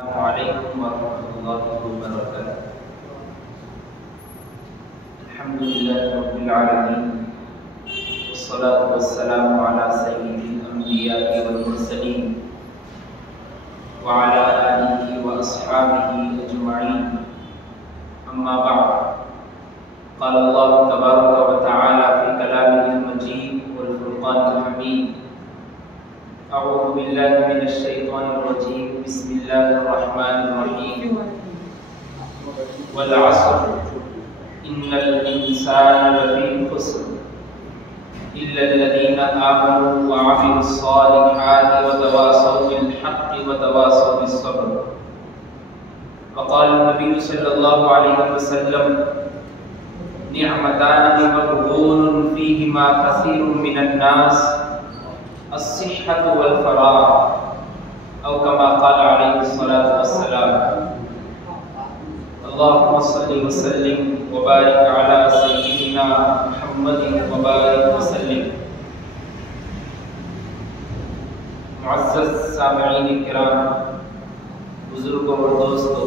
السلام علیکم ورحمۃ اللہ وبرکاتہ۔ الحمد للہ رب العالمین والصلاة والسلام علی سید الانبیاء والمرسلین وعلی آلہ واصحابہ اجمعین، اما بعد، قال اللہ تبارک و تعالی فی کلامہ المجید والفرقان الحمید، اعوذ باللہ من الشیطان الرجیم، بسم اللہ الرحمن الرحیم، والعصر ان الانسان لفی خسر الا الذین آمنوا وعملوا الصالحات وتواصوا بالحق وتواصوا بالصبر۔ وقال النبی صلی اللہ علیہ وسلم، نعمتان مغبون فیہما کثیر من الناس، الصحة والفراغ، او کما قال علیہ الصلاة والسلام۔ اللہم صلی وسلم وبارک علی سیدنا محمد وبارک وسلم۔ معزز سامعین کرام، بزرگوں اور دوستوں،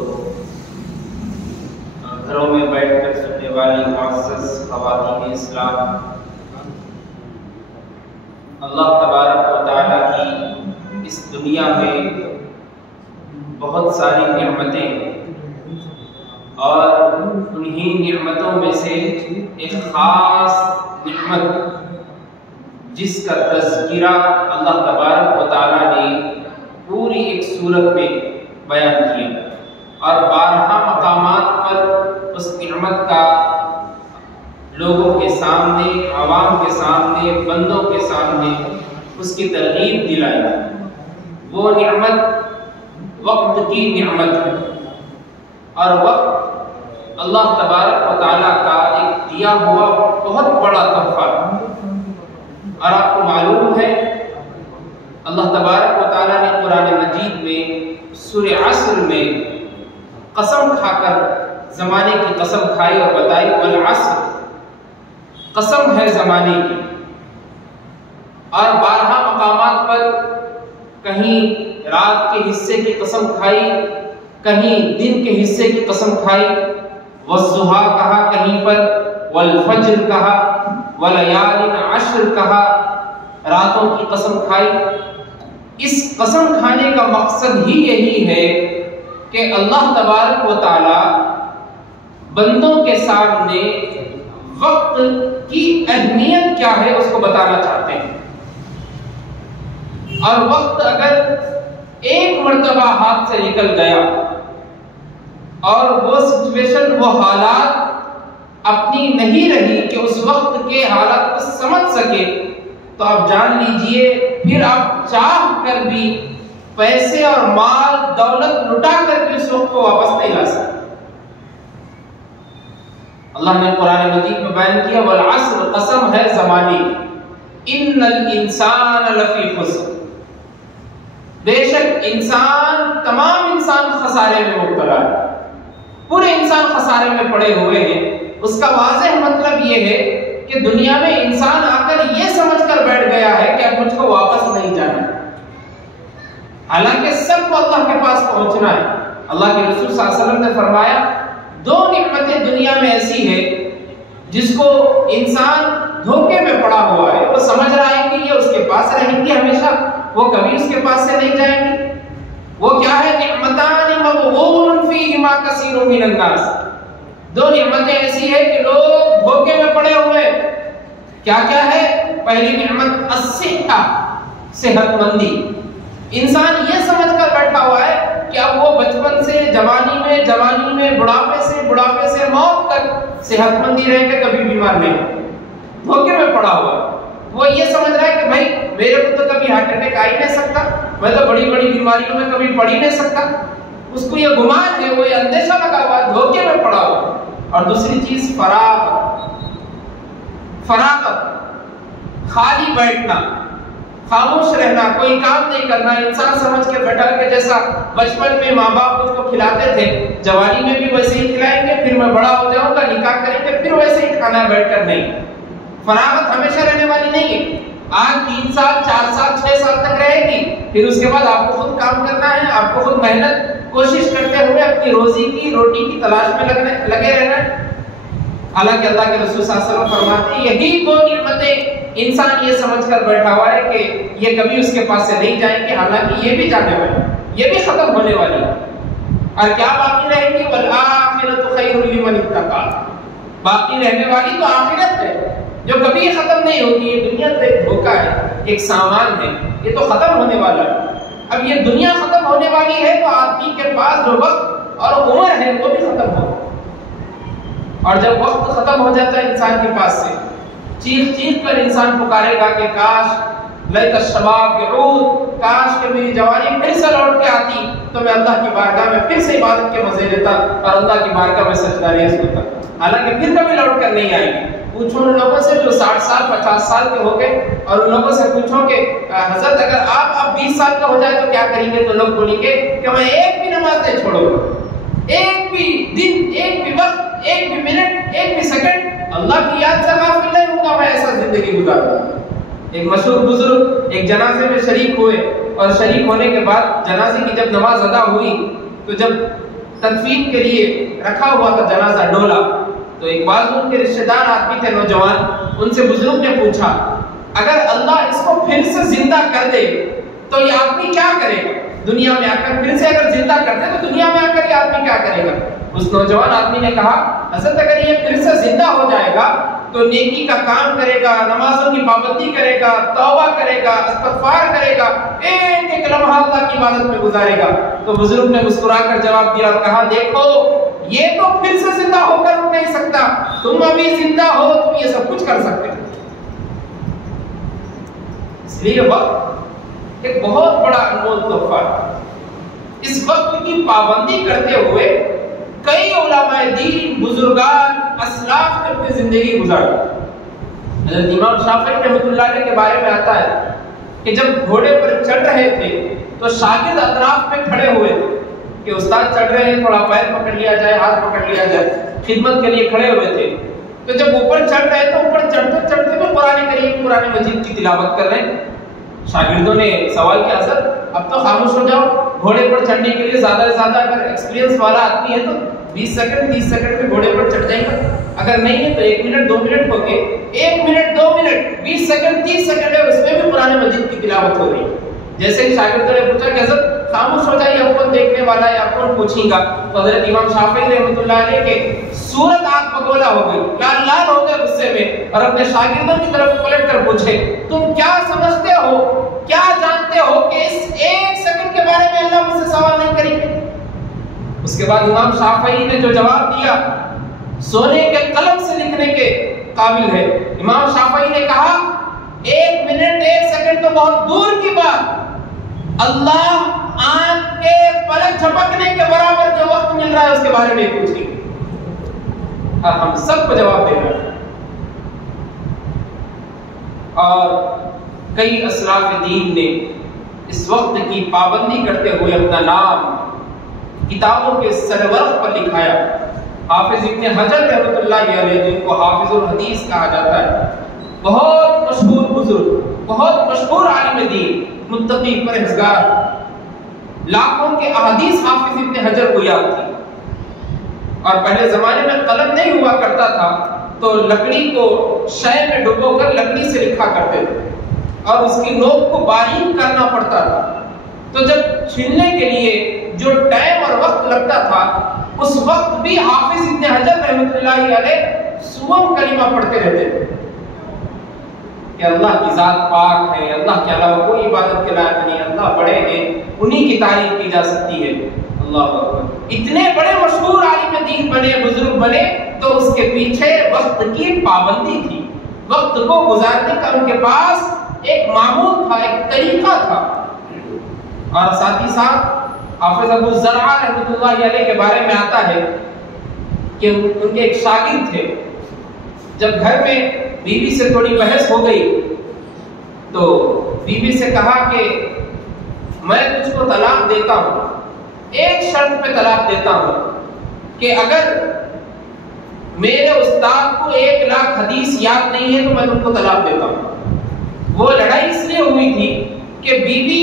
گھروں میں بیٹھ کر سننے والی معزز خواتین اسلام، اللہ تبارک و تعالیٰ کی اس دنیا میں بہت ساری نعمتیں ہیں، اور انہی نعمتوں میں سے ایک خاص نعمت جس کا تذکرہ اللہ تبارک و تعالیٰ نے پوری ایک سورت میں بیان کیا، اور بارہا مقامات پر اس نعمت کا لوگوں کے سامنے، عوام کے سامنے، بندوں کے سامنے اس کی ترغیب دلائی۔ وہ نعمت وقت کی نعمت ہے، اور وقت اللہ تبارک و تعالیٰ کا ایک دیا ہوا بہت بڑا تحفہ ہے۔ اور آپ کو معلوم ہے، اللہ تبارک و تعالیٰ نے قرآن مجید میں سورہ عصر میں قسم کھا کر زمانے کی قسم کھائی اور بتائی، والعصر، قسم ہے زمانے کی۔ اور بارہا مقامات پر کہیں رات کے حصے کی قسم کھائی، کہیں دن کے حصے کی قسم کھائی، والضحیٰ کہا کہیں پر، والفجر کہا، ولیال عشر کہا، راتوں کی قسم کھائی۔ اس قسم کھانے کا مقصد ہی یہی ہے کہ اللہ تبارک و تعالی بندوں کے سامنے وقت کی اہمیت کیا ہے اس کو بتانا چاہتے ہیں۔ اور وقت اگر ایک مرتبہ ہاتھ سے نکل گیا اور وہ سچویشن، وہ حالات اپنی نہیں رہی کہ اس وقت کے حالات کو سمجھ سکے، تو آپ جان لیجئے پھر آپ چاہ کر بھی پیسے اور مال دولت لٹا کر بھی اس وقت کو واپس نہیں لا سکتے۔ اللہ نے قرآن مجید میں بیان کیا، والعصر، قسم ہے زمانے کی، ان الانسان لفی خسر، بے شک انسان، تمام انسان خسارے میں مبتلا ہے، پورے انسان خسارے میں پڑے ہوئے ہیں۔ اس کا واضح مطلب یہ ہے کہ دنیا میں انسان آ کر یہ سمجھ کر بیٹھ گیا ہے کہ اب مجھ کو واپس نہیں جانا، حالانکہ سب کو اللہ کے پاس پہنچنا ہے۔ اللہ کے رسول صلی اللہ علیہ وسلم نے فرمایا، دو نعمتیں دنیا میں ایسی ہے جس کو انسان دھوکے میں پڑا ہوا ہے، وہ سمجھ رہا ہے کہ یہ اس کے پاس رہیں گی ہمیشہ، وہ کبھی اس کے پاس سے نہیں جائیں گی۔ وہ کیا ہے؟ نعمتان مغبون فیہما کثیر من الناس، دو نعمتیں ایسی ہے کہ لوگ دھوکے میں پڑے ہوئے۔ کیا کیا ہے؟ پہلی نعمت الصحہ، صحت مندی۔ انسان یہ سمجھ کر بیٹھا ہوا ہے کہ اب وہ بچپن سے جوانی میں، جوانی میں بڑھاپے سے موت تک صحت مندی رہ کے کبھی بیمار نہیں، دھوکے میں پڑا ہوا ہے۔ وہ یہ سمجھ رہا ہے کہ بھائی میرے کو تو کبھی ہارٹ اٹیک آ ہی نہیں سکتا، میں تو بڑی بڑی بیماریوں میں کبھی پڑ ہی نہیں سکتا۔ اس کو یہ گمان ہے، وہ یہ اندیشہ لگا ہوا ہے، دھوکے میں پڑا ہوا ہے۔ اور دوسری چیز فراغت، خالی بیٹھنا، خاموش رہنا، کوئی کام نہیں کرنا۔ انسان سمجھ کے بیٹھا کہ جیسا بچپن میں ماں باپ مجھ کو کھلاتے تھے، جوانی میں بھی ویسے ہی کھلائیں گے، پھر میں بڑا ہو جاؤں گا، نکاح کریں گے، پھر ویسے ہی کھانا بیٹھ کر۔ نہیں، فراغت ہمیشہ رہنے والی نہیں ہے۔ آج 3 سال 4 سال 6 سال تک رہے گی، پھر اس کے بعد آپ کو خود کام کرنا ہے، آپ کو خود محنت کوشش کرتے ہوئے اپنی روزی کی روٹی کی تلاش میں لگے رہنا ہے. حالانکہ اللہ کے رسول صلی اللہ علیہ وسلم فرماتے ہیں یہی دو نعمتیں انسان یہ سمجھ کر بیٹھا ہوا ہے کہ یہ کبھی اس کے پاس سے نہیں جائیں گے، حالانکہ یہ بھی جانے والی، یہ بھی ختم ہونے والی ہے. اور کیا باقی رہے گی؟ والآخرۃ خیر لمن اتقی، باقی رہنے والی تو آخرت ہے جو کبھی ختم نہیں ہوگی. یہ دنیا تو ایک دھوکہ ہے، ایک سامان ہے، یہ تو ختم ہونے والا ہے. اب یہ دنیا ختم ہونے والی ہے تو آدمی کے پاس جو وقت اور عمر ہے وہ بھی ختم ہوگا. اور جب وقت ختم ہو جاتا ہے انسان کے پاس سے، چیخ چیخ کر انسان پکارے گا کہ کاش لیت الشباب یعود، کاش کہ میری جوانی پھر سے لوٹ کے آتی تو میں اللہ کی بارگاہ میں پھر سے عبادت کے مزے لیتا اور اللہ کی بارگاہ میں سجدہ ریز ہوتا. حالانکہ پھر کبھی لوٹ کر نہیں آئے گی. پوچھو ان لوگوں سے جو 60 سال 50 سال کے ہو گئے اور ان لوگوں سے پوچھو کہ حضرت اگر آپ 20 سال کا ہو جائے تو کیا کریں گے؟ تو لوگ بولیں گے کہ میں ایک بھی نماز نہیں چھوڑوں گا، ایک بھی دن، ایک بھی وقت، ایک بھی منٹ، ایک بھی سیکنڈ اللہ کی یاد سے غافل نہیں ہوں گا، میں ایسا زندگی گزاروں. ایک مشہور بزرگ ایک جنازے میں شریک ہوئے اور شریک ہونے کے بعد جنازے کی جب نماز ادا ہوئی تو جب تدفین کے لیے رکھا ہوا تھا جنازہ ڈولا تو ایک بعض ان کے رشتہ دار آدمی تھے نوجوان، ان سے بزرگ نے پوچھا اگر اللہ اس کو پھر سے زندہ کر دے تو یہ آدمی کیا کرے گا؟ دنیا میں آ کر پھر سے اگر زندہ کر دے تو دنیا میں آ کر یہ آدمی کیا کرے گا؟ اس نوجوان آدمی نے کہا حضرت اگر یہ پھر سے زندہ ہو جائے گا تو نیکی کا کام کرے گا، نمازوں کی پابندی کرے گا، توبہ کرے گا، استغفار کرے گا، ایک ایک لمحہ اللہ کی عبادت میں گزارے گا. تو بزرگ نے مسکرا کر جواب دیا اور کہا دیکھو یہ تو پھر سے زندہ ہو کر اٹھ نہیں سکتا، تم ابھی زندہ ہو، تم یہ سب کچھ کر سکتے ہو. اس لیے وقت ایک بہت بڑا انمول تحفہ ہے. اس وقت کی پابندی کرتے ہوئے کئی علماء دین، بزرگان، اسلاف نے اپنی زندگی گزاری. حضرت امام شافعی رحمۃ اللہ علیہ کے بارے میں آتا ہے کہ جب گھوڑے پر چڑھ رہے تھے تو شاگرد اطراف میں کھڑے ہوئے تھے کہ استاد چڑھ رہے ہیں، تھوڑا پیر پکڑ لیا جائے، ہاتھ پکڑ لیا جائے، خدمت کے لیے کھڑے ہوئے تھے. تو جب اوپر چڑھ رہے تو اوپر چڑھتے چڑھتے بھی قرآن کریم، قرآن مجید کی تلاوت کر رہے ہیں. شاگردوں نے سوال کیا حضرت اب تو خاموش ہو جاؤ، گھوڑے پر چڑھنے کے لیے زیادہ سے زیادہ اگر ایکسپیرینس والا آدمی ہے تو 20 سیکنڈ 30 سیکنڈ میں گھوڑے پر چڑھ جائیں گا، اگر نہیں ہے تو 1 منٹ 2 منٹ ہو گئے، 1 منٹ 2 منٹ 20 سیکنڈ 30 سیکنڈ ہے اس میں بھی قرآن مجید کی تلاوت ہو رہی ہے. جیسے ہی شاگردوں نے پوچھا کہ حضرت خاموش ہو جائیے، اب کون دیکھنے والا ہے، اب کون پوچھیں گا؟ تو حضرت امام شافعی رحمۃ اللہ علیہ کے صورت آنکھ بگولا ہو گئی، لال لال ہو گئے غصے میں اور اپنے شاگردوں کی طرف پلٹ کر پوچھے تم کیا سمجھتے ہو، کیا جانتے ہو کہ اس 1 سیکنڈ کے بارے میں اللہ مجھ سے سوال نہیں کریں گے؟ اس کے بعد امام شافعی نے جو جواب دیا سونے کے قلم سے لکھنے کے قابل ہے. امام شافعی نے کہا 1 منٹ 1 سیکنڈ تو بہت دور کی بات، اللہ آنکھ کے پلک جھپکنے کے برابر جو وقت مل رہا ہے اس کے بارے میں پوچھیں گے. اور ہم سب کو جواب دینا ہے. اور کئی اسلاف دین نے اس وقت کی پابندی کرتے ہوئے اپنا نام کتابوں کے سرورق پر لکھایا. حافظ ابن حجر رحمۃ اللہ علیہ جن کو حافظ الحدیث کہا جاتا ہے، بہت مشہور بزرگ، بہت مشہور عالم دین، متقی، پرہیزگار، لاکھوں کے احادیث حافظ ابن حجر کو یاد تھی. اور پہلے زمانے میں قلم نہیں ہوا کرتا تھا تو لکڑی کو شے میں ڈبو کر لکڑی سے لکھا کرتے تھے اور اس کی نوک کو باریک کرنا پڑتا تھا. تو جب چھلنے کے لیے جو ٹائم اور وقت لگتا تھا اس وقت بھی حافظ ابن حجر رحمۃ اللہ علیہ سوم کلمہ پڑھتے رہتے تھے کہ اللہ کی ذات پاک ہے، اللہ کے علاوہ کوئی عبادت کے لائق نہیں، اللہ بڑے ہیں، انہی کی تعریف کی جا سکتی ہے. اللہ اکبر. اتنے بڑے مشہور عالم دین بنے، بزرگ بنے تو اس کے پیچھے وقت کی پابندی تھی، وقت کو گزارنے کا ان کے پاس ایک معمول تھا، ایک طریقہ تھا. اور ساتھ ہی ساتھ حافظ ابو زرع رحمۃ اللہ علیہ کے بارے میں آتا ہے کہ ان کے ایک شاگرد تھے. جب گھر میں بیوی سے تھوڑی بحث ہو گئی تو بیوی سے کہا کہ میں تجھ کو طلاق دیتا ہوں، ایک شرط پہ طلاق دیتا ہوں کہ اگر میرے استاد کو 1 لاکھ حدیث یاد نہیں ہے تو میں تم کو طلاق دیتا ہوں. وہ لڑائی اس لیے ہوئی تھی کہ بیوی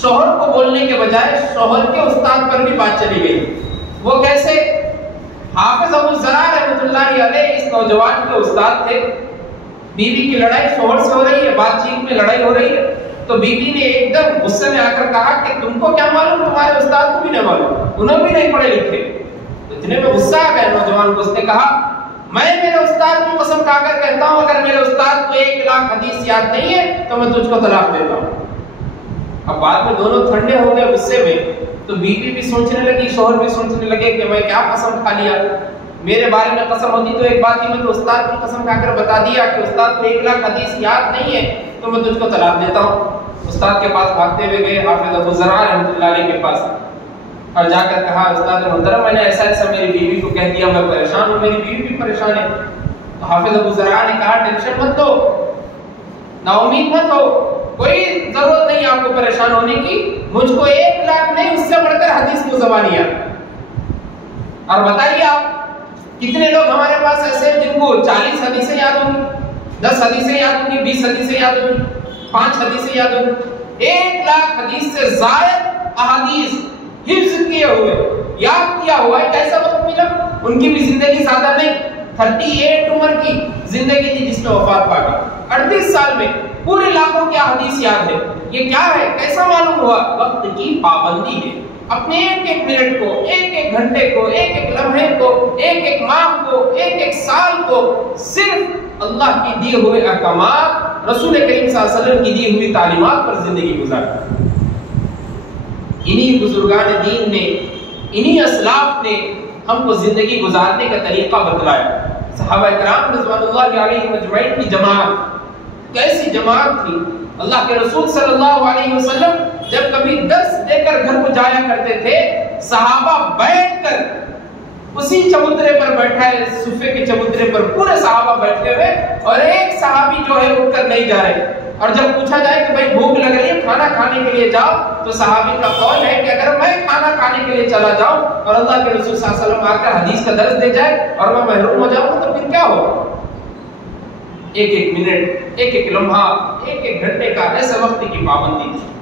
شوہر کو بولنے کے بجائے شوہر کے استاد پر بھی بات چلی گئی. وہ کیسے؟ حافظ ابو زرع رحمۃ اللہ علیہ اس نوجوان کے استاد تھے. بیوی کی لڑائی شوہر سے ہو رہی ہے، بات چیت میں لڑائی ہو رہی ہے، تو بیوی نے ایک دم غصے میں آ کر کہا کہ تم کو کیا معلوم، تمہارے استاد کو بھی نہیں معلوم، انہوں بھی نہیں پڑھے لکھے. اتنے میں غصہ آ گیا نوجوان کو. اس نے کہا میں میرے استاد کی قسم کھا کر کہتا ہوں اگر میرے استاد کو 1,00,000 حدیث یاد نہیں ہے تو میں تجھ کو طلاق دیتا ہوں. اب بعد میں دونوں ٹھنڈے ہو گئے غصے میں. تو بیوی بھی سوچنے لگی، شوہر بھی سوچنے لگے کہ میں کیا قسم کھا لیا، میرے بارے میں قسم ہوتی تو ایک بات ہی میں تو استاد کی قسم کھا کر بتا دیا کہ استاد کو 1,00,000 حدیث یاد نہیں ہے تو میں تجھ کو طلاق دیتا ہوں. استاد کے پاس بھاگتے ہوئے گئے، حافظ ابو زرع رحمۃ اللہ علیہ کے پاس، اور جا کر کہا استاد محترم میں نے ایسا ایسا میری بیوی کو کہہ دیا، میں پریشان ہوں، میری بیوی بھی پریشان ہے. تو حافظ ابو زرع نے کہا ٹینشن مت لو، نا امید مت ہو، کوئی ضرورت نہیں آپ کو پریشان ہونے کی، مجھ کو 1,00,000 نہیں اس سے بڑھ کر حدیث کو زبانی یاد. اور بتائیے آپ کتنے لوگ ہمارے پاس ایسے ہیں جن کو 40 حدیثیں یاد ہوں گی، 10 حدیثیں یاد ہوں گی، 20 حدیثیں یاد ہوں گی، 5 حدیثیں یاد ہوں گی. 1,00,000 حدیث سے زائد احادیث حفظ کیے ہوئے، یاد کیا ہوا ہے. کیسا وقت ملا؟ ان کی بھی زندگی زیادہ نہیں، 38 عمر کی زندگی تھی جس میں وفات پا گئی. 38 سال میں پورے لاکھوں کی احادیث یاد ہے. یہ کیا ہے؟ کیسا معلوم ہوا؟ وقت کی پابندی ہے. اپنے ایک ایک منٹ کو، ایک ایک گھنٹے کو، ایک ایک لمحے کو، ایک ایک ماہ کو، ایک ایک سال کو صرف اللہ کی دیے ہوئے احکامات، رسول کریم صلی اللہ علیہ وسلم کی دی ہوئی تعلیمات پر زندگی گزارنا. انہی بزرگان دین نے، انہی اسلاف نے ہم کو زندگی گزارنے کا طریقہ بتلایا. صحابہ کرام رضوان اللہ علیہم اجمعین کی جماعت کیسی جماعت تھی. اللہ کے رسول صلی اللہ علیہ وسلم جب کبھی درس دے کر گھر کو جایا کرتے تھے، صحابہ بیٹھ کر اسی چبوترے پر بیٹھا ہے، صفے کے چبوترے پر پورے صحابہ بیٹھے ہوئے، اور ایک صحابی جو ہے اٹھ کر نہیں جا رہے. اور جب پوچھا جائے کہ بھائی بھوک لگ رہی ہے کھانا کھانے کے لیے جاؤ، تو صحابی کا قول ہے کہ اگر میں کھانا کھانے کے لیے چلا جاؤں اور اللہ کے رسول صلی اللہ علیہ وسلم آ کر حدیث کا درس دے جائے اور میں محروم ہو جاؤں تو پھر کیا ہوگا؟ ایک ایک منٹ، ایک ایک لمحہ، ایک ایک گھنٹے کا ایسے وقت کی پابندی تھی.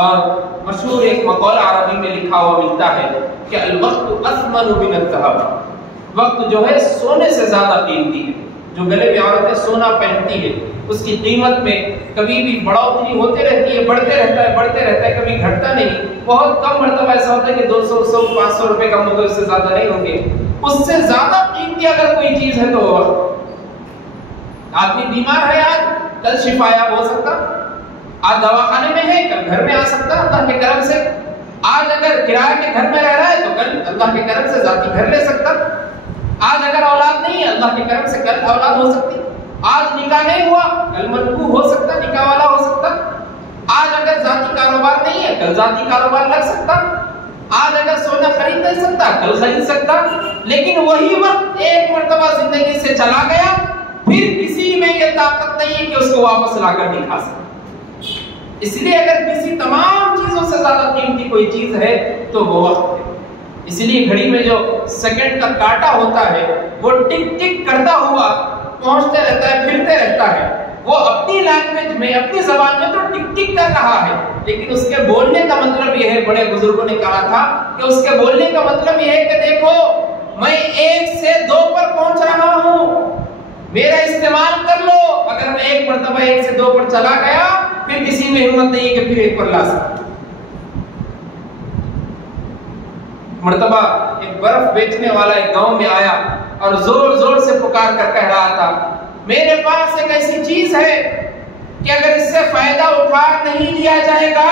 اور مشہور ایک مقولہ عربی میں لکھا ہوا ملتا ہے کہ الوقت اثمن من الذهب، وقت جو ہے سونے سے زیادہ قیمتی ہے. جو گلے میں عورتیں سونا پہنتی ہے اس کی قیمت میں کبھی بھی بڑھوتری ہوتے رہتی ہے، بڑھتے رہتا ہے، کبھی گھٹتا نہیں. بہت کم مرتبہ ایسا ہوتا ہے کہ 200 500 روپے کم ہوگا، اس سے زیادہ نہیں ہوں گے. اس سے زیادہ قیمتی اگر کوئی چیز ہے تو وہ وقت. آدمی بیمار ہے آج، کل شفا یاب ہو سکتا. آج دواخانے میں ہے، کل گھر میں آ سکتا اللہ کے کرم سے. آج اگر کرایہ کے گھر میں رہ رہا ہے تو کل اللہ کے کرم سے ذاتی گھر لے سکتا. آج اگر اولاد نہیں ہے اللہ کے کرم سے کل اولاد ہو سکتی. آج نکاح نہیں ہوا کل منقوح ہو سکتا، نکاح والا ہو سکتا. آج اگر ذاتی کاروبار نہیں ہے کل ذاتی کاروبار لگ سکتا. آج اگر سونا خرید نہیں سکتا کل خرید سکتا. لیکن وہی وقت ایک مرتبہ زندگی سے چلا گیا، پھر کسی میں یہ طاقت نہیں ہے کہ اس کو واپس لا کر دکھا سکے. اس لیے اگر کسی تمام چیزوں سے زیادہ قیمتی کوئی چیز ہے تو وہ وقت ہے. اس لیے گھڑی میں جو سیکنڈ کا کانٹا ہوتا ہے وہ ٹک ٹک کرتا ہوا پہنچتے رہتا ہے، پھرتے رہتا ہے. وہ اپنی لینگویج میں، اپنی زبان میں تو ٹک ٹک کر رہا ہے، لیکن اس کے بولنے کا مطلب یہ ہے، بڑے بزرگوں نے کہا تھا کہ اس کے بولنے کا مطلب یہ ہے کہ دیکھو میں 1 سے 2 پر پہنچ رہا ہوں، میرا استعمال کر لو. اگر میں ایک مرتبہ 1 سے 2 پر چلا گیا پھر کسی میں ہمت نہیں کہ پھر 1 پر لا سکتا. مرتبہ ایک برف بیچنے والا ایک گاؤں میں آیا اور زور زور سے پکار کر کہہ رہا تھا میرے پاس ایک ایسی چیز ہے کہ اگر اس سے فائدہ اٹھا نہیں لیا جائے گا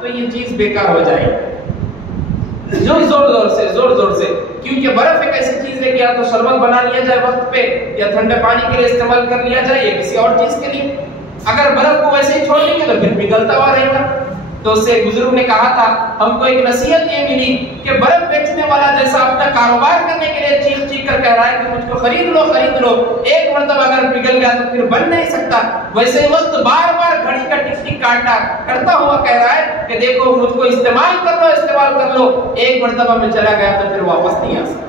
تو یہ چیز بیکار ہو جائے گی. زور زور سے کیونکہ برف ایک ایسی چیز ہے کہ یا تو شربت بنا لیا جائے وقت پہ، یا ٹھنڈے پانی کے لیے استعمال کر لیا جائے، یا کسی اور چیز کے لیے. اگر برف کو ویسے ہی چھوڑ دیں گے تو پھر پگھلتا ہوا رہے گا. تو اس سے ایک بزرگ نے کہا تھا ہم کو ایک نصیحت یہ ملی کہ برف بیچنے والا جیسا اپنا کاروبار کرنے کے لیے چیخ چیخ کر کہہ رہا ہے کہ مجھ کو خرید لو، ایک مرتبہ اگر پگھل گیا تو پھر بن نہیں سکتا، ویسے ہی وقت بار بار گھڑی کا ٹک ٹک کاٹا کرتا ہوا کہہ رہا ہے کہ دیکھو مجھ کو استعمال کر لو، ایک مرتبہ میں چلا گیا تو پھر واپس نہیں آ سکتا.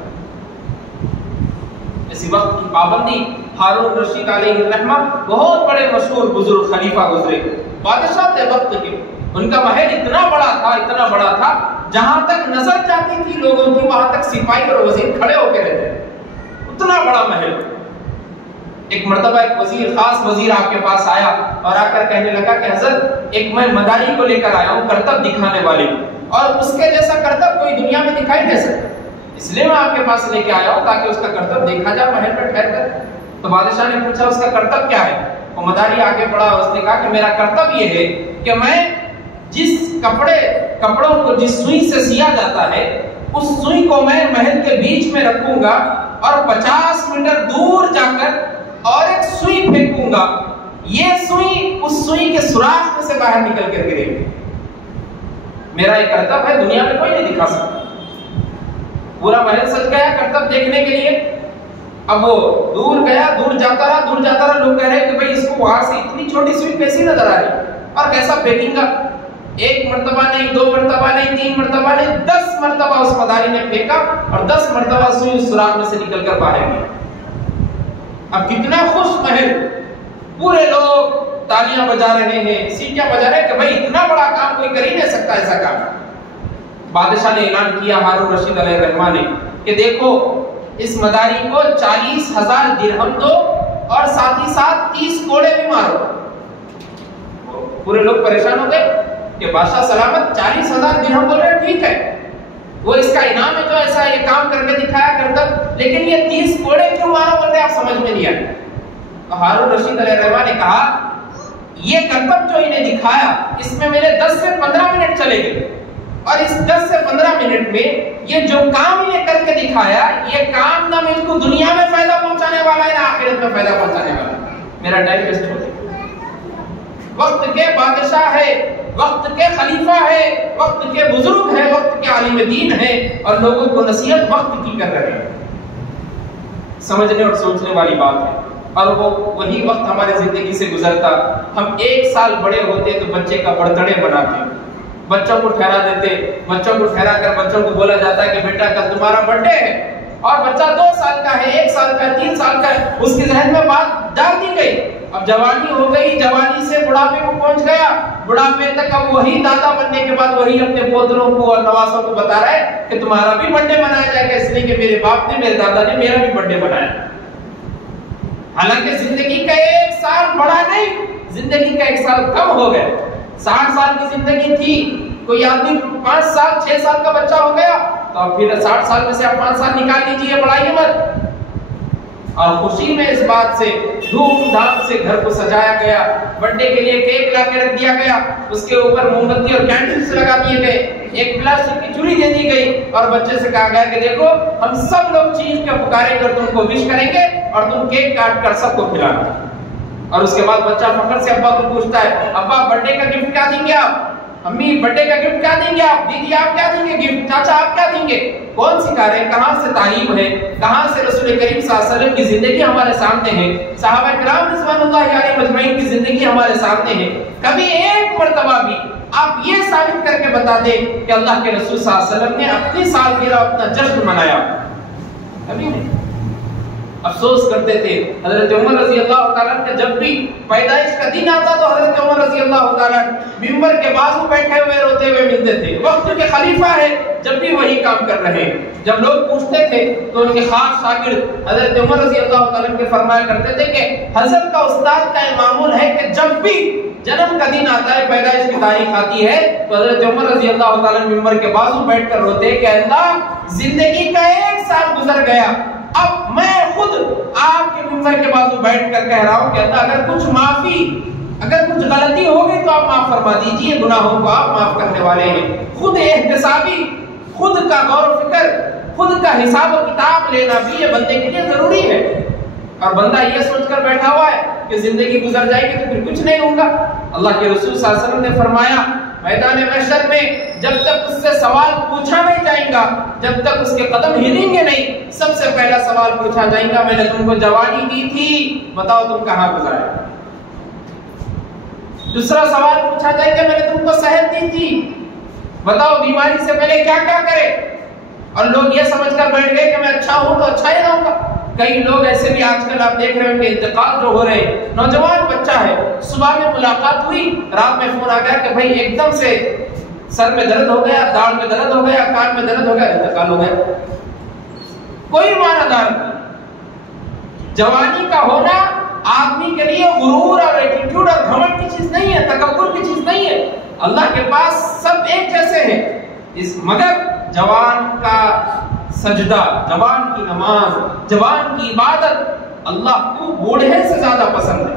اسی وقت کی پابندی ہارون رشید علیہ الرحمہ بہت بڑے مشہور بزرگ خلیفہ گزرے، بادشاہ تھے وقت کے، ان کا محل اتنا بڑا تھا جہاں تک نظر جاتی تھی لوگوں کی وہاں تک سپاہی اور وزیر کھڑے ہو کے رہتے، اتنا بڑا محل۔ ایک مرتبہ ایک خاص وزیر آپ کے پاس آیا اور آ کر کہنے لگا کہ حضرت ایک میں مداری کو لے کر آیا ہوں، کرتب دکھانے والے، اور اس کے جیسا کرتب کوئی دنیا میں دکھائی نہیں سکتا، اس لیے میں آپ کے پاس لے کے آیا ہوں تاکہ اس کا کرتب دیکھا جائے محل میں ٹھہر کر۔ تو بادشاہ نے پوچھا اس کا کرتب کیا ہے؟ وہ مداری آگے بڑھا، اس نے کہا کہ میرا کرتب یہ ہے کہ میں جس کپڑوں کو جس سوئی سے سیا جاتا ہے اس سوئی کو میں محل کے بیچ میں رکھوں گا اور 50 میٹر دور جا کر اور ایک سوئی پھینکوں گا، یہ سوئی اس سوئی کے سوراخ میں سے باہر نکل کر گرے گی۔ میرا یہ کرتب ہے، دنیا میں کوئی نہیں دکھا سکتا۔ پورا محل سج گیا کرتب دیکھنے کے لیے۔ اب وہ دور گیا، دور جاتا رہا، لوگ کہہ رہے کہ بھئی اس کو وہاں سے اتنی چھوٹی سوئی کیسی نظر آ رہی اور کیسا پھینکیں گا؟ ایک مرتبہ نہیں، 2 مرتبہ نہیں، 3 مرتبہ نہیں، 10 مرتبہ اس مداری نے پھینکا اور 10 مرتبہ سوئی اس سوراخ میں سے نکل کر باہر گئی۔ اب کتنا خوش محل، پورے لوگ تالیاں بجا رہے ہیں، سیٹیاں بجا رہے ہیں کہ بھئی اتنا بڑا کام کوئی کر ہی نہیں سکتا ایسا کام۔ بادشاہ نے اعلان کیا ہارون رشید علیہ الرحمہ نے کہ دیکھو اس مداری کو 40,000 درہم دو اور ساتھ ہی ساتھ 30 کوڑے بھی مارو۔ پورے لوگ پریشان ہو گئے کہ بادشاہ سلامت 40,000 درہم بول رہے ٹھیک ہے، وہ اس کا انعام ہے جو ایسا یہ کام کر کے دکھایا کرتا، لیکن یہ 30 کوڑے کیوں مارو بول رہے آپ سمجھ میں نہیں آئے۔ تو ہارون رشید علیہ الرحمہ نے کہا یہ کرتب جو انہیں دکھایا اس میں میرے 10 سے 15 منٹ چلے گئے، اور اس 10 سے 15 منٹ میں یہ جو کام انہیں کر کے دکھایا یہ کام نہ ان کو دنیا میں فائدہ پہنچانے والا ہے نہ آخرت میں فائدہ پہنچانے والا ہے، میرا ٹائم ویسٹ ہو گیا۔ وقت کے بادشاہ ہے، وقت کے خلیفہ ہے، وقت کے بزرگ ہیں، وقت کے عالم دین ہیں، اور لوگوں کو نصیحت وقت کی کر رہے ہیں۔ سمجھنے اور سوچنے والی بات ہے، اور وہی وقت ہمارے زندگی سے گزرتا۔ ہم 1 سال بڑے ہوتے تو بچے کا برتھ ڈے مناتے، بچوں کو ٹھہرا دیتے، بچوں کو ٹھہرا کر بچوں کو بولا جاتا ہے کہ بیٹا کل تمہارا برتھ ڈے ہے، اور بچہ 2 سال کا ہے، 1 سال کا ہے، 3 سال کا ہے، اس کے ذہن میں بات ڈال دی گئی۔ اب جوانی ہو گئی، جوانی سے بڑھاپے کو پہنچ گیا، بڑھاپے تک اب وہی دادا بننے کے بعد وہی اپنے پوتروں کو اور نواسوں کو بتا رہا ہے کہ تمہارا بھی برتھ ڈے منایا جائے گا، اس لیے کہ میرے باپ نے، میرے دادا نے میرا بھی برتھ ڈے منایا۔ حالانکہ زندگی کا 1 سال بڑا نہیں، زندگی کا 1 سال کم ہو گیا۔ 60 سال کی زندگی تھی، کوئی آدمی 5 سال 6 سال کا بچہ ہو گیا تو اب پھر 60 سال میں سے آپ 5 سال نکال لیجیے، بڑھائیے مت۔ اور خوشی میں اس بات سے دھوم دھام سے گھر کو سجایا گیا، برتھ ڈے کے لیے کیک لا کے رکھ دیا گیا، اس کے اوپر موم بتی اور کینڈلز لگا دیے گئے، ایک پلاسٹک کی چوڑی دے دی گئی، اور بچے سے کہا گیا کہ دیکھو ہم سب لوگ چیخ کے پکاریں گے اور تم کو وش کریں گے اور تم کیک کاٹ کر سب کو کھلانا۔ اور اس کے بعد بچہ فخر سے ابا کو پوچھتا ہے ابا برتھ ڈے کا گفٹ کیا دیں گے آپ؟ امی برتھ ڈے کا گفٹ کیا دیں گے آپ؟ دیدی آپ کیا دیں گے گفٹ؟ چاچا آپ کیا دیں گے؟ کون سکھا رہے ہیں؟ کہاں سے تعلیم ہے؟ کہاں سے رسول کریم صلی اللہ علیہ وسلم کی زندگی ہمارے سامنے ہے، صحابہ کرام رضوان اللہ علیہم اجمعین کی زندگی ہمارے سامنے ہے۔ کبھی ایک مرتبہ بھی آپ یہ ثابت کر کے بتا دیں کہ اللہ کے رسول صلی اللہ علیہ وسلم نے اپنی سالگرہ اپنا جشن منایا؟ کبھی نہیں۔ افسوس کرتے تھے حضرت عمر رضی اللہ تعالیٰ کا جب بھی پیدائش کا دن آتا تو حضرت عمر رضی اللہ تعالیٰ ممبر کے بازو بیٹھے ہوئے روتے ہوئے ملتے تھے، وقت کے خلیفہ ہے جب بھی وہی کام کر رہے ہیں۔ جب لوگ پوچھتے تھے تو ان کے خاص شاگرد حضرت عمر رضی اللہ تعالیٰ کے فرمایا کرتے تھے کہ حضرت کا استاد کا یہ معمول ہے کہ جب بھی جنم کا دن آتا ہے، پیدائش کی تاریخ آتی ہے تو حضرت عمر رضی اللہ تعالیٰ ممبر کے بازو بیٹھ کر روتے کہ اللہ زندگی کا 1 سال گزر گیا، اب میں خود آپ کے ممبر کے بازو بیٹھ کر کہہ رہا ہوں کہ اللہ اگر کچھ معافی، اگر کچھ غلطی ہو گئی تو آپ معاف فرما دیجئے، گناہوں کو آپ معاف کرنے والے ہیں۔ خود احتسابی، خود کا غور و فکر، خود کا حساب و کتاب لینا بھی یہ بندے کے لیے ضروری ہے۔ اور بندہ یہ سوچ کر بیٹھا ہوا ہے کہ زندگی گزر جائے گی تو پھر کچھ نہیں ہوگا۔ اللہ کے رسول صلی اللہ علیہ وسلم نے فرمایا میدان محشر میں جب تک اس سے سوال پوچھا نہیں جائے گا، جب تک اس کے قدم ہلیں گے نہیں، سب سے پہلا سوال پوچھا جائے گا میں نے تم کو جوانی دی تھی، بتاؤ تم کہاں گزارے۔ دوسرا سوال پوچھا جائے گا میں نے تم کو صحت دی تھی، بتاؤ بیماری سے پہلے کیا کیا کرے۔ اور لوگ یہ سمجھ کر بیٹھ گئے کہ میں اچھا ہوں تو اچھا ہی رہوں گا، کئی لوگ ایسے بھی آج کل آپ دیکھ رہے ہوں کہ انتقال جو ہو رہے ہیں، نوجوان بچہ ہے، صبح میں ملاقات ہوئی، رات میں فون آ گیا کہ بھائی ایک دم سے سر میں درد ہو گیا، داڑھ میں درد ہو گیا، کان میں درد ہو گیا، انتقال ہو گیا۔ کوئی معنی دار نہیں۔ جوانی کا ہونا آدمی کے لیے غرور اور ایٹیٹیوڈ اور گھمنڈ کی چیز نہیں ہے، تکبر کی چیز نہیں ہے۔ اللہ کے پاس سب ایک جیسے ہیں، مگر جوان کا سجدہ، جوان کی نماز، جوان کی عبادت اللہ کو بوڑھے سے زیادہ پسند ہے،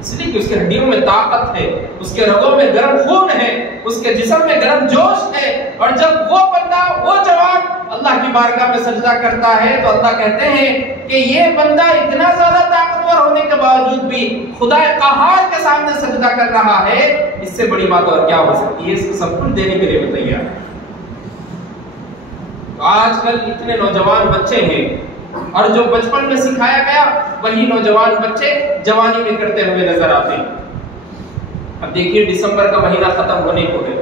اس لیے کہ اس کے ہڈیوں میں طاقت ہے، اس کے رگوں میں گرم خون ہے، اس کے جسم میں گرم جوش ہے۔ اور جب وہ بندہ، وہ جوان اللہ کی بارگاہ میں سجدہ کرتا ہے تو اللہ کہتے ہیں کہ یہ بندہ اتنا زیادہ طاقتور ہونے کے باوجود بھی خدا قہار کے سامنے سجدہ کر رہا ہے، اس سے بڑی بات اور کیا ہو سکتی ہے؟ اس کو سب کچھ دینے کے لیے وہ تیار ہے۔ تو آج کل اتنے نوجوان بچے ہیں، اور جو بچپن میں سکھایا گیا وہی نوجوان بچے جوانی میں کرتے ہوئے نظر آتے ہیں۔ اب دیکھیے دسمبر کا مہینہ ختم ہونے کو ہے،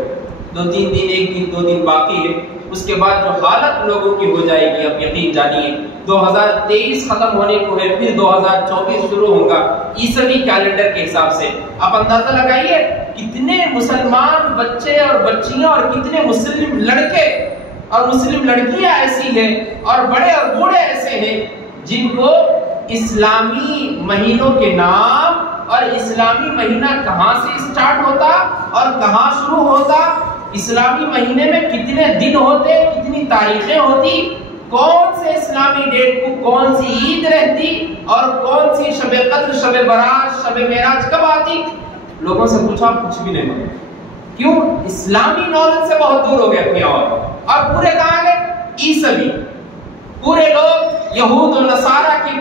2-3 دن، 1 دن 2 دن باقی ہے، اس کے بعد جو حالت لوگوں کی ہو جائے گی اب یقین جانیے۔ 2023 ختم ہونے کو ہے، پھر 2024 شروع ہوگا عیسوی کیلنڈر کے حساب سے۔ آپ اندازہ لگائیے کتنے مسلمان بچے اور بچیاں اور کتنے مسلم لڑکے اور مسلم لڑکیاں ایسی ہیں اور بڑے اور بوڑھے ایسے ہیں جن کو اسلامی مہینوں کے نام اور اسلامی مہینہ کہاں سے اسٹارٹ ہوتا اور کہاں شروع ہوتا، اسلامی مہینے میں کتنے دن ہوتے، کتنی تاریخیں ہوتی، کون سے اسلامی ڈیٹ کو کون سی عید رہتی، اور کون سی شب قدر، شب برات، شب معراج کب آتی، لوگوں سے پوچھا کچھ بھی نہیں معلوم۔ کیوں؟ اسلامی نالج سے بہت دور ہو گئے اپنی اور پورے کہاں گئے؟ عیسوی۔ پورے لوگ یہود و نصارہ کی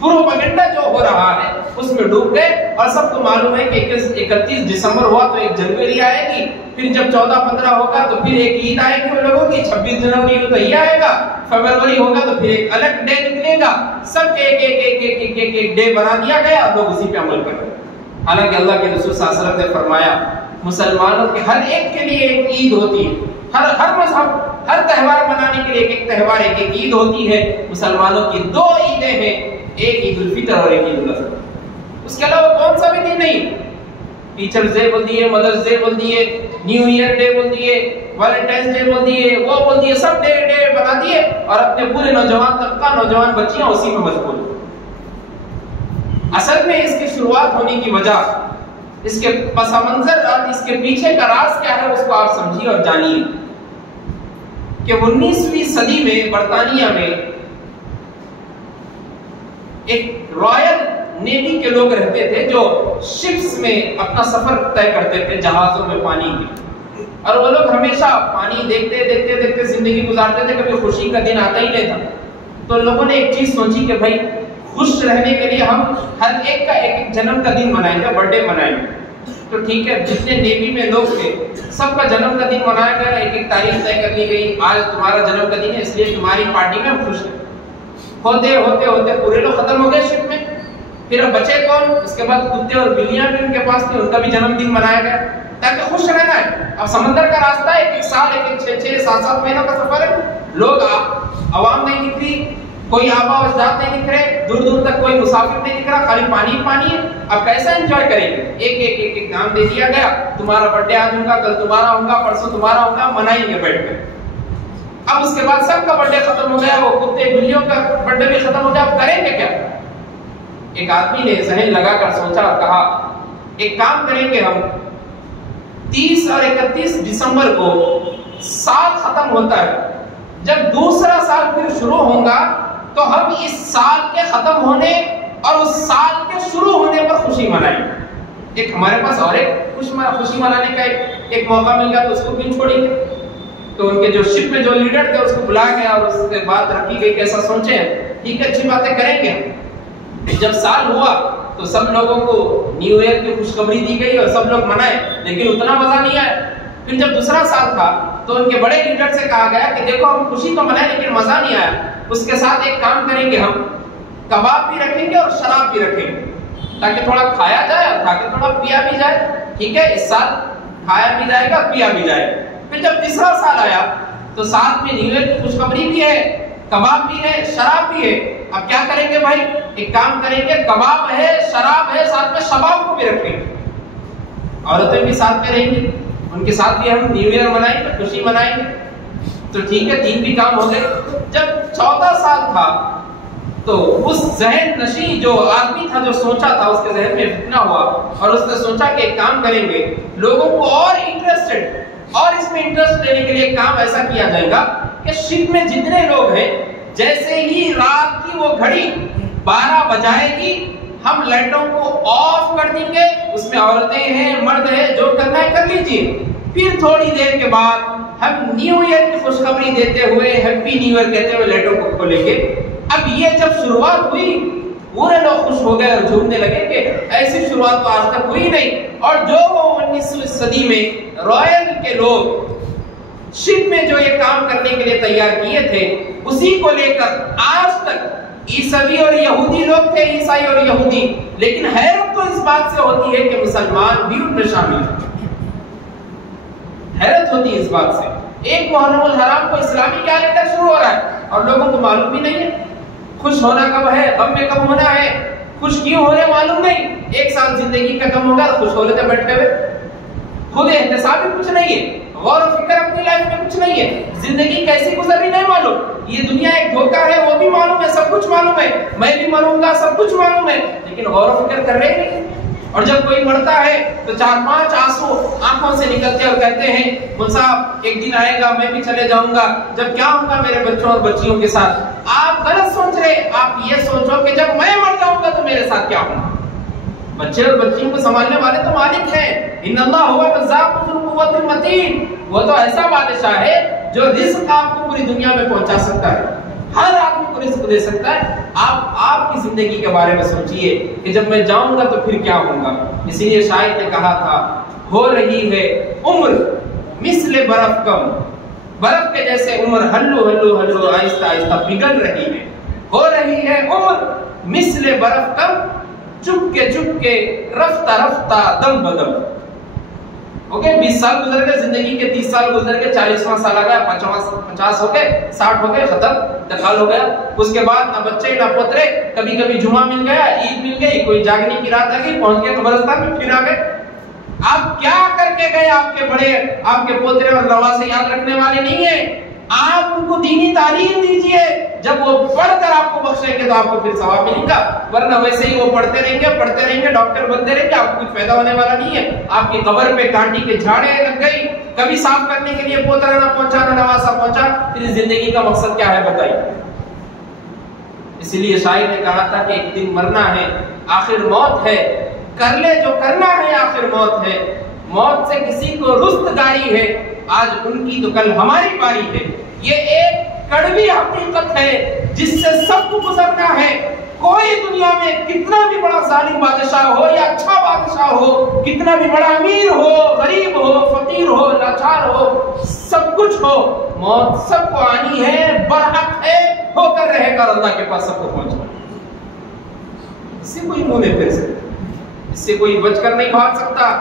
پروپیگنڈا جو ہو رہا ہے اس میں ڈوب گئے، اور سب کو معلوم ہے کہ 31 دسمبر ہوا تو 1 جنوری آئے گی، پھر جب 14-15 ہوگا تو پھر ایک عید آئے گی ان لوگوں کی، 26 جنوری تو یہ آئے گا، فروری ہوگا تو پھر ایک الگ ڈے نکلے گا، سب ایک ڈے بنا دیا گیا اور لوگ اسی پہ عمل کر رہے ہیں۔ حالانکہ اللہ کے رسول صلی اللہ علیہ وسلم نے فرمایا مسلمانوں کے ہر ایک کے لیے ایک عید ہوتی ہے، ہر مذہب، ہر تہوار منانے کے لیے ایک تہوار، ایک عید ہوتی ہے۔ مسلمانوں کی 2 عیدیں ہیں، ایک عید الفطر اور ایک عید الاضحیٰ، اس کے علاوہ کون سا بھی دن نہیں۔ ٹیچرز ڈے بول دیے، مدرس ڈے بول دیے، نیو ایئر ڈے بول دیے، ویلنٹائنس ڈے بول دیے، وہ بول دیے، سب ڈے بنا دیے، اور اپنے پورے نوجوان طبقہ، نوجوان بچیاں اسی میں مشغول۔ اصل میں اس کی شروعات ہونے کی وجہ، اس کے پس منظر اور اس کے پیچھے کا راز کیا ہے اس کو آپ سمجھیے اور جانیے کہ 19ویں صدی میں برطانیہ میں ایک رائل نیوی کے لوگ رہتے تھے جو شپس میں اپنا سفر طے کرتے تھے، جہازوں میں پانی کی، اور وہ لوگ ہمیشہ پانی دیکھتے دیکھتے دیکھتے زندگی گزارتے تھے، کبھی خوشی کا دن آتا ہی نہیں تھا۔ تو لوگوں نے ایک چیز سوچی کہ بھائی خوش رہنے کے لیے ہم ہر ایک کا ایک جنم کا دن منائیں گے، برتھ ڈے منائیں گے۔ تو ٹھیک ہے، جتنے نیوی میں لوگ تھے سب کا جنم کا دن منایا گیا، ایک تاریخ طے کر لی گئی، آج تمہارا جنم کا دن ہے اس لیے تمہاری پارٹی میں ہم خوش ہیں۔ ہوتے ہوتے ہوتے پورے لوگ ختم ہو گئے شپ میں، پھر اب بچے کون؟ اس کے بعد کتے اور بلیاں بھی ان کے پاس تھے، ان کا بھی جنم دن منایا گیا تاکہ خوش رہنا ہے۔ اب سمندر کا راستہ ہے، ایک سال، ایک 6-7 مہینوں کا سفر ہے، لوگ عوام نہیں دکھ رہی، کوئی آبا و اجداد نہیں دکھ رہے، دور دور تک کوئی مسافر نہیں دکھ رہا، خالی پانی پانی ہے۔ اب کیسا انجوائے کریں گے؟ ایک نام دے دیا گیا، تمہارا برتھ ڈے آج ہوگا، کل تمہارا ہوگا، پرسوں تمہارا ہوگا، منائیں گے بیٹھ کر۔ اب اس کے بعد سب کا برتھ ڈے ختم ہو گیا، وہ کتے بلیوں کا برتھ ڈے بھی ختم ہو گیا، اب کریں گے کیا؟ ایک آدمی نے ذہن لگا کر سوچا اور کہا ایک کام کریں گے، ہم 30 اور 31 دسمبر کو سال ختم ہوتا ہے، جب دوسرا سال پھر شروع ہوگا تو ہم اس سال کے ختم ہونے اور اس سال کے شروع ہونے پر خوشی منائیں گے۔ ایک ہمارے پاس اور ایک خوشی منانے کا ایک موقع مل گیا تو اس کو کیوں چھوڑیں گے؟ تو ان کے جو شپ میں جو لیڈر تھے اس کو بلایا گیا اور اس سے بات رکھی گئی، کیسا سوچیں، ٹھیک ہے اچھی باتیں کریں گے۔ جب سال ہوا تو سب لوگوں کو نیو ایئر کی خوشخبری دی گئی اور سب لوگ منائے، لیکن اتنا مزہ نہیں آیا۔ پھر جب دوسرا سال تھا تو ان کے بڑے لیڈر سے کہا گیا کہ دیکھو ہم خوشی تو منائے لیکن مزہ نہیں آیا، اس کے ساتھ ایک کام کریں گے، ہم کباب بھی رکھیں گے اور شراب بھی رکھیں گے تاکہ تھوڑا کھایا جائے اور تاکہ تھوڑا پیا بھی جائے، ٹھیک ہے؟ اس سال کھایا بھی جائے گا، پیا بھی جائے گا۔ پھر جب تیسرا سال آیا تو ساتھ میں نیو ایئر کی خوشخبری بھی ہے، کباب بھی ہے شراب بھی ہے. اب کیا کریں گے بھائی؟ ایک کام کریں گے، کباب ہے شراب ہے، ساتھ میں شباب کو بھی رکھیں گے، عورتیں بھی ساتھ میں رہیں گی، ان کے ساتھ بھی ہم نیو ایئر منائیں گے، خوشی منائیں گے. تو ٹھیک ہے، 3 بھی کام ہو گئے. جب 14 سال تھا تو اس ذہن نشیں جو آدمی تھا، جو سوچا تھا، اس کے ذہن میں فتنہ ہوا اور اس نے سوچا کہ ایک کام کریں گے، لوگوں کو اور اس میں انٹرسٹ لینے کے لیے ایک کام ایسا کیا جائے گا کہ شپ میں جتنے لوگ ہیں، جیسے ہی رات کی وہ گھڑی 12 بجائے گی، ہم لائٹوں کو آف کر دیں گے، اس میں عورتیں ہیں مرد ہیں، جو کرنا ہے کر لیجئے. پھر تھوڑی دیر کے بعد ہم نیو ایئر کی خوشخبری دیتے ہوئے، ہیپی نیو ایئر کہتے ہوئے لائٹوں کو کھولیں گے. اب یہ جب شروعات ہوئی، پورے لوگ خوش ہو گئے اور جھومنے لگے کہ ایسی شروعات تو آج تک ہوئی نہیں. اور جو 19ویں صدی میں رائل کے لوگ شپ میں جو یہ کام کرنے کے لیے تیار کیے تھے، اسی کو لے کر آج تک عیسوی اور یہودی لوگ تھے، عیسائی اور یہودی، لیکن حیرت تو اس بات سے ہوتی ہے کہ مسلمان بھی ان میں شامل ہیں. حیرت ہوتی ہے اس بات سے. ایک محرم الحرام کو اسلامی کیلنڈر شروع ہو رہا ہے اور لوگوں کو معلوم بھی نہیں ہے خوش ہونا کب ہے، غم میں کب ہونا ہے، خوش کیوں ہو رہے معلوم نہیں. 1 سال زندگی کا کم ہوگا، خوش ہو رہے تھے بیٹھے ہوئے. خود احتساب بھی کچھ نہیں ہے، غور و فکر اپنی لائف میں کچھ نہیں ہے، زندگی کیسی گزر رہی نہیں معلوم. یہ دنیا ایک دھوکہ ہے، وہ بھی معلوم ہے، سب کچھ معلوم ہے، میں بھی مروں گا، سب کچھ معلوم ہے، لیکن غور و فکر کر رہے نہیں. اور جب کوئی مرتا ہے تو 4-5 آنسو آنکھوں سے نکلتے اور کہتے ہیں مول صاحب ایک دن آئے گا میں بھی چلے جاؤں گا، جب کیا ہوگا میرے بچوں اور بچیوں کے ساتھ. آپ غلط سوچ رہے، آپ یہ سوچو کہ جب میں مر جاؤں گا تو میرے ساتھ کیا ہوگا. بچے اور بچیوں کو سنبھالنے والے تو مالک ہیں. ان اللہ هو الرزاق ذو القوۃ المتین. وہ تو ایسا بادشاہ ہے جو رزق آپ کو پوری دنیا میں پہنچا سکتا ہے، ہر آدمی کو رزق دے سکتا ہے. آپ کی زندگی کے بارے میں سوچئے کہ جب میں جاؤں گا تو پھر کیا ہوگا. اسی لیے شاعر نے کہا تھا، ہو رہی ہے عمر مثل برف کم، برف کے جیسے عمر ہلو ہلو ہلو آہستہ آہستہ پگھل رہی ہے. ہو رہی ہے عمر مثل برف کم، چپ کے رفتہ رفتہ دم بدم. اوکے 20 سال گزر گئے زندگی کے، 30 سال گزر گئے، 40واں سال آ گیا، 50 ہو گئے، 60 ہو گئے، ختم، انتقال ہو گیا. اس کے بعد نہ بچے نہ پوترے. کبھی کبھی جمعہ مل گیا، عید مل گئی، کوئی جاگنے کی رات آ گئی، پہنچ گئے قبرستان میں، پھر آ گئے. آپ کیا کر کے گئے؟ آپ کے بڑے، آپ کے پوترے اور نواسے یاد رکھنے والے نہیں ہیں. آپ ان کو دینی تعلیم دیجئے، جب وہ پڑھ کر آپ کو بخشیں گے تو آپ کو پھر ثواب ملے گا. ورنہ ویسے ہی وہ پڑھتے رہیں گے، ڈاکٹر بنتے رہیں گے، آپ کو کچھ فائدہ ہونے والا نہیں ہے. آپ کی قبر پہ کانٹی کے جھاڑے لگ گئی، کبھی صاف کرنے کے لیے پوترا نہ پہنچا نہ نواسا پہنچا، پھر زندگی کا مقصد کیا ہے بتائیے. اسی لیے شاعر نے کہا تھا کہ ایک دن مرنا ہے، آخر موت ہے، کر لے جو کرنا ہے، آخر موت ہے. موت سے کسی کو رستگاری ہے، آج ان کی تو کل ہماری باری ہے. یہ ایک کڑوی حقیقت ہے جس سے سب کو گزرنا ہے. کوئی دنیا میں کتنا بھی بڑا ظالم بادشاہ ہو یا اچھا بادشاہ ہو، کتنا بھی بڑا امیر ہو، غریب ہو، فقیر ہو، لاچار ہو، سب کچھ ہو، موت سب کو آنی ہے، برحق ہے، ہو کر رہے گا، اللہ کے پاس سب کو پہنچنا. اس سے کوئی منہ نہیں پھر سکتا، اس سے کوئی بچ کر نہیں بھاگ سکتا.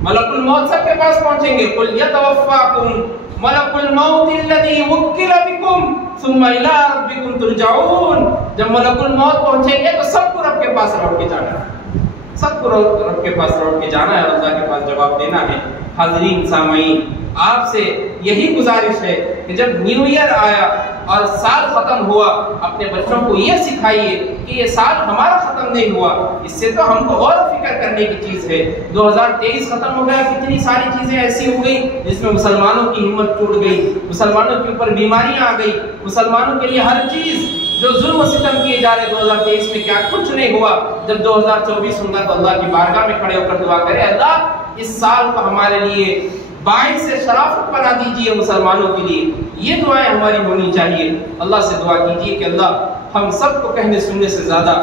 ملک الموت سب کے پاس پہنچیں گے. قل یتوفاکم ملک الموت الذی وکل بکم ثم الی ربکم ترجعون. جب ملک الموت پہنچیں گے تو سب کو رب کے پاس لوٹ کے جانا ہے، سب کو رب کے پاس لوٹ کے جانا ہے اور اللہ کے پاس جواب دینا ہے. حاضرین سامعین، آپ سے یہی گزارش ہے کہ جب نیو ایئر آیا اور سال ختم ہوا، اپنے بچوں کو یہ سکھائیے کہ یہ سال ہمارا ختم نہیں ہوا، اس سے تو ہم کو غور و فکر کرنے کی چیز ہے. 2023 ختم ہو گیا، کتنی ساری چیزیں ایسی ہو گئی جس میں مسلمانوں کی ہمت ٹوٹ گئی، مسلمانوں کے اوپر بیماریاں آ گئی، مسلمانوں کے لیے ہر چیز جو ظلم و ستم کیے جا رہے 2023 میں کیا کچھ نہیں ہوا. جب 2024 ہوگا تو اللہ کی بارگاہ میں کھڑے ہو کر دعا کرے، اللہ اس سال کو ہمارے لیے باعث سے شرافت بنا دیجئے مسلمانوں کے لیے. یہ دعائیں ہماری ہونی چاہیے. اللہ سے دعا کیجئے کہ اللہ ہم سب کو کہنے سننے سے زیادہ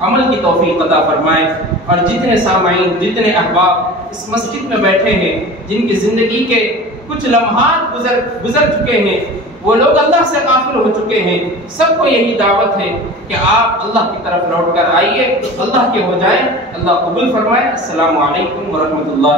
عمل کی توفیق عطا فرمائے. اور جتنے سامعین، جتنے احباب اس مسجد میں بیٹھے ہیں، جن کی زندگی کے کچھ لمحات گزر چکے ہیں، وہ لوگ اللہ سے غافل ہو چکے ہیں، سب کو یہی دعوت ہے کہ آپ اللہ کی طرف لوٹ کر آئیے، اللہ کے ہو جائیں. اللہ قبول فرمائے. السلام علیکم ورحمۃ اللہ.